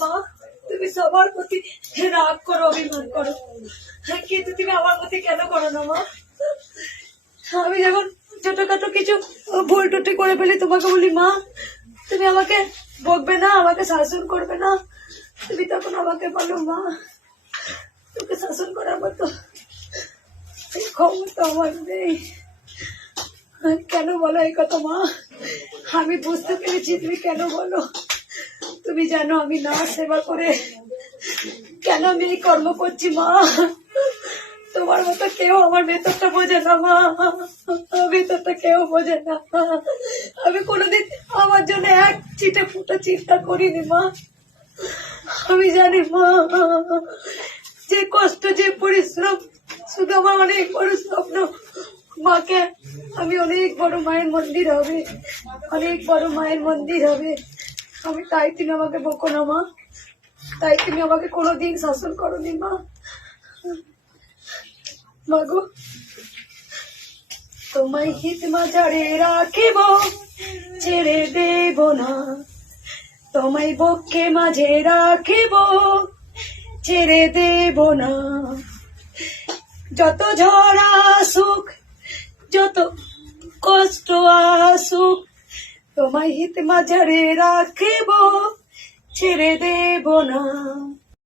মা তুমি সবার প্রতি রাগ করো, অভিমান করো, কিন্তু তুমি আমার প্রতি কেন করো না মা? আমি যখন ছোটখাটো কিছু ভুল টুটি করে ফেলি তোমাকে বলি মা তুমি আমাকে বকবে না, আমাকে শাসন করবে না, তুমি তখন আমাকে বলো মা তোকে শাসন করার মতো ক্ষমতা আমার নেই। কেন বলো এই কথা মা? আমি বুঝতে পেরেছি তুমি কেন বলো। তুমি জানো আমি না সেবা করে কেন আমি এই কর্ম করছি মা। তোমার মতো কেউ আমার ভেতরটা বোঝে না মা, ভেতরটা কেউ বোঝে না। আমি কোনোদিন আমার জন্য এক চিটে ফুটা চিন্তা করিনি মা। আমি জানি মা যে কষ্ট যে পরিশ্রম, শুধু আমার অনেক বড় স্বপ্ন মাকে আমি অনেক বড় মায়ের মন্দির হবে, অনেক বড় মায়ের মন্দির হবে। আমি তাই তুমি আমাকে বকো না মা, তাই তুমি আমাকে কোনোদিন শাসন করোনি মা। মাগো তোমায় হিত মাজারে রাখিব, ছেড়ে দেব না, তোমায় বক্ষে মাঝে রাখিব, ছেড়ে দেব না। যত ঝড় আসুক, যত কষ্ট আসুক, তোমায় হিত মাজারে রাখিব, ছেড়ে দেব না।